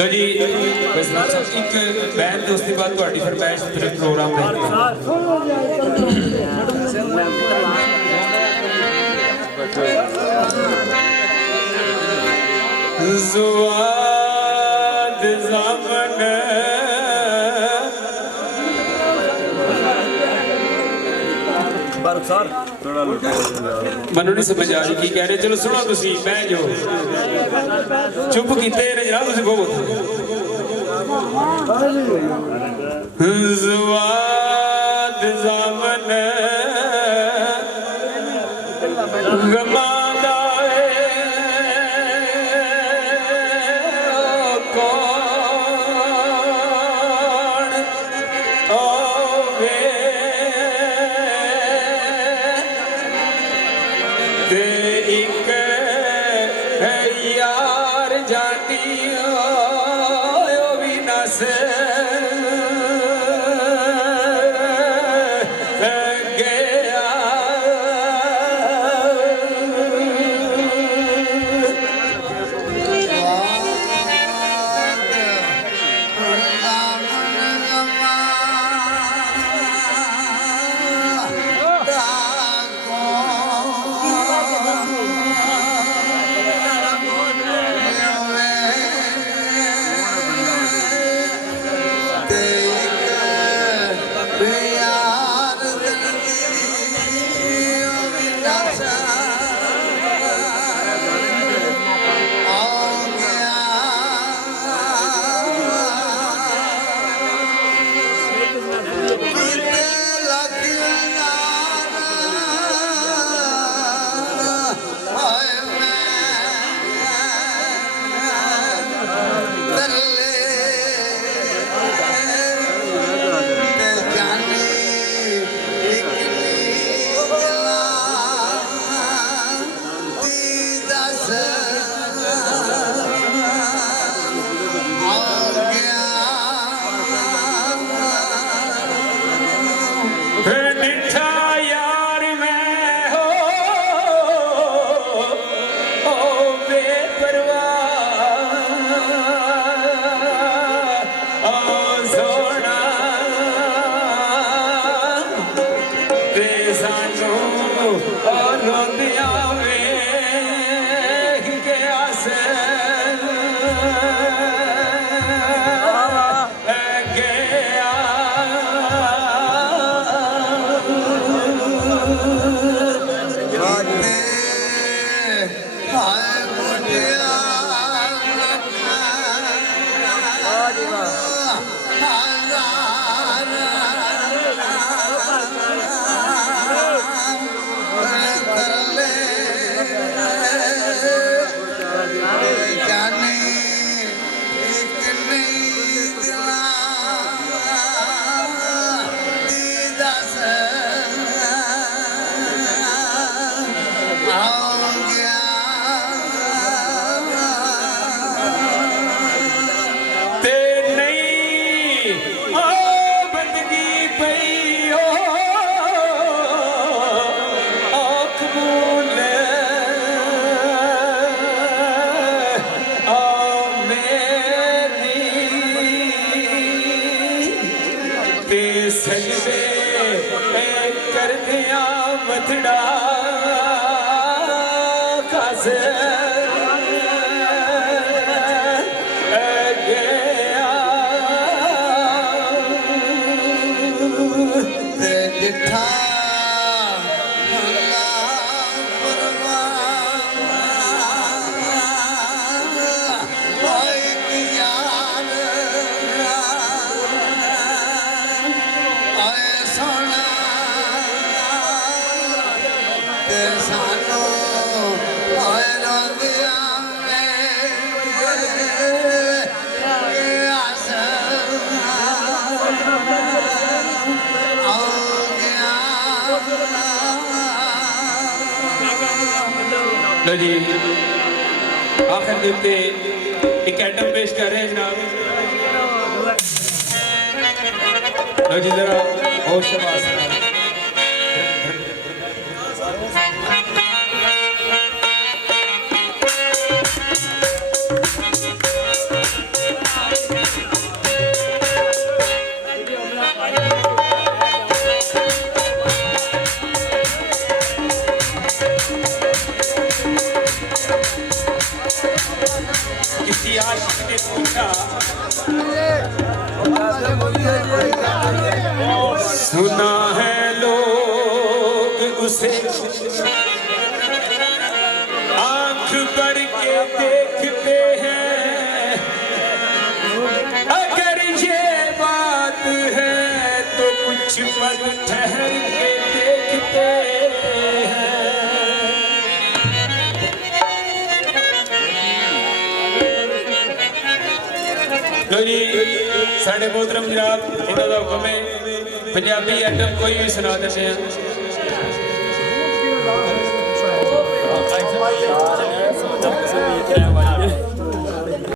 लो जी बसनाथ साहब एक बैन तो उसके बाद थोड़ी फरमाइश फिर प्रोग्राम जुआद ज़मन मनु नहीं समझ आ रही की कह रहे चलो सुनो तुसी बह जाओ चुप कीते रहा तुसी बहुत जुआद ज़मन गमादा कौन आवे ते एक है यार जानी ओ भी नस कर दिया मथड़ा खस गया दिठा लो जी आखिर दिन के एक आइटम पेश कर रहे हैं जनाब। लो जी जरा और शाबाश आशिक ने पूछा सुना है लोग उसे आंख भर के देखते हैं अगर ये बात है तो कुछ पल ठहर के देखते हैं। लो जी साढ़े मोहतरम जनाब इन्हों का हुक्म है पंजाबी आइटम कोई भी सुना देते हैं।